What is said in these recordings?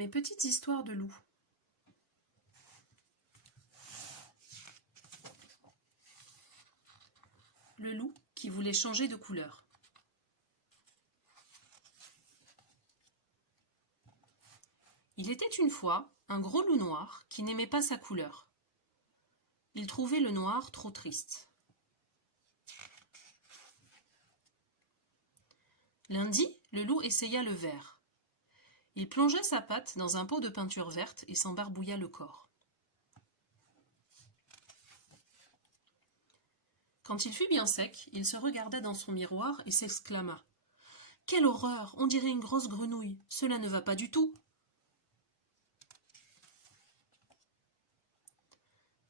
Mes petites histoires de loups. Le loup qui voulait changer de couleur. Il était une fois un gros loup noir qui n'aimait pas sa couleur. Il trouvait le noir trop triste. Lundi, le loup essaya le vert. Il plongea sa patte dans un pot de peinture verte et s'en barbouilla le corps. Quand il fut bien sec, il se regarda dans son miroir et s'exclama : « Quelle horreur! On dirait une grosse grenouille. Cela ne va pas du tout. »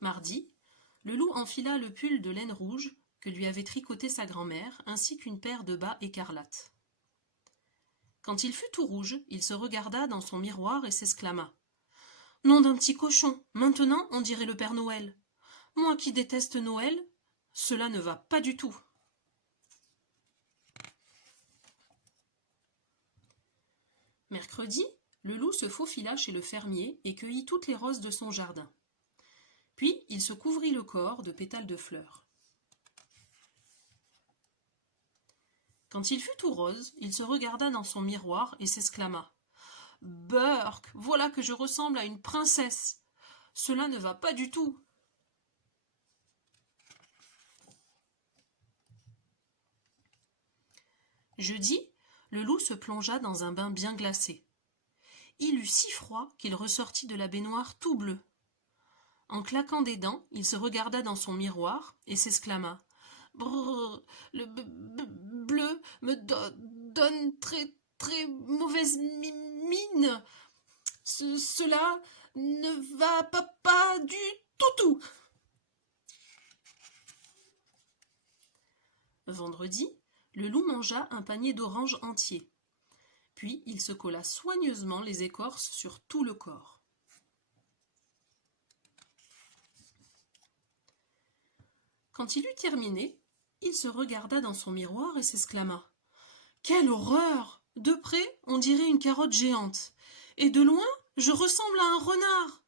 Mardi, le loup enfila le pull de laine rouge que lui avait tricoté sa grand-mère, ainsi qu'une paire de bas écarlates. Quand il fut tout rouge, il se regarda dans son miroir et s'exclama : « Nom d'un petit cochon, maintenant on dirait le Père Noël. Moi qui déteste Noël, cela ne va pas du tout. » Mercredi, le loup se faufila chez le fermier et cueillit toutes les roses de son jardin. Puis il se couvrit le corps de pétales de fleurs. Quand il fut tout rose, il se regarda dans son miroir et s'exclama : « Burk, voilà que je ressemble à une princesse. Cela ne va pas du tout. » Jeudi, le loup se plongea dans un bain bien glacé. Il eut si froid qu'il ressortit de la baignoire tout bleu. En claquant des dents, il se regarda dans son miroir et s'exclama : « Brrr, le bleu me donne très mauvaise mine. Cela ne va pas du tout. » Vendredi, le loup mangea un panier d'oranges entier. Puis il se colla soigneusement les écorces sur tout le corps. Quand il eut terminé, il se regarda dans son miroir et s'exclama : « Quelle horreur! De près, on dirait une carotte géante. Et de loin, je ressemble à un renard.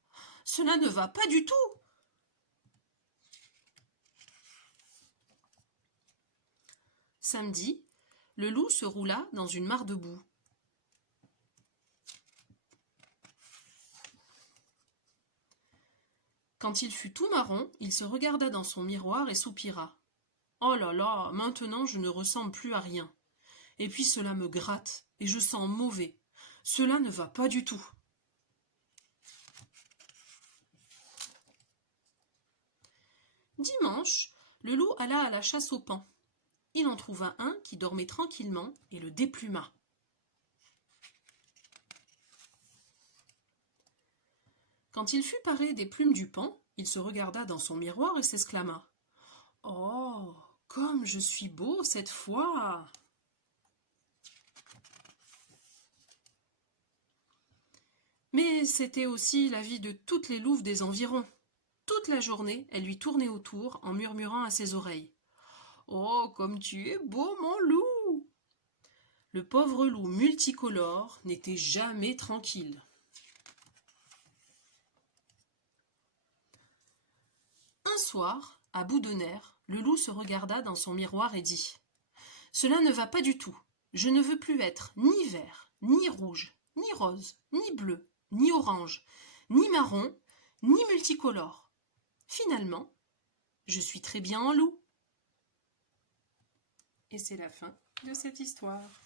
Cela ne va pas du tout. » Samedi, le loup se roula dans une mare de boue. Quand il fut tout marron, il se regarda dans son miroir et soupira. « Oh là là, maintenant je ne ressemble plus à rien. Et puis cela me gratte, et je sens mauvais. Cela ne va pas du tout. » Dimanche, le loup alla à la chasse aux paons. Il en trouva un qui dormait tranquillement et le dépluma. Quand il fut paré des plumes du paon, il se regarda dans son miroir et s'exclama : « Oh, comme je suis beau cette fois !» Mais c'était aussi la vie de toutes les louves des environs. Toute la journée, elle lui tournait autour en murmurant à ses oreilles : « Oh, comme tu es beau, mon loup !» Le pauvre loup multicolore n'était jamais tranquille. Un soir, à bout de nerfs, le loup se regarda dans son miroir et dit : « Cela ne va pas du tout. Je ne veux plus être ni vert, ni rouge, ni rose, ni bleu, ni orange, ni marron, ni multicolore. Finalement, je suis très bien en loup. » Et c'est la fin de cette histoire.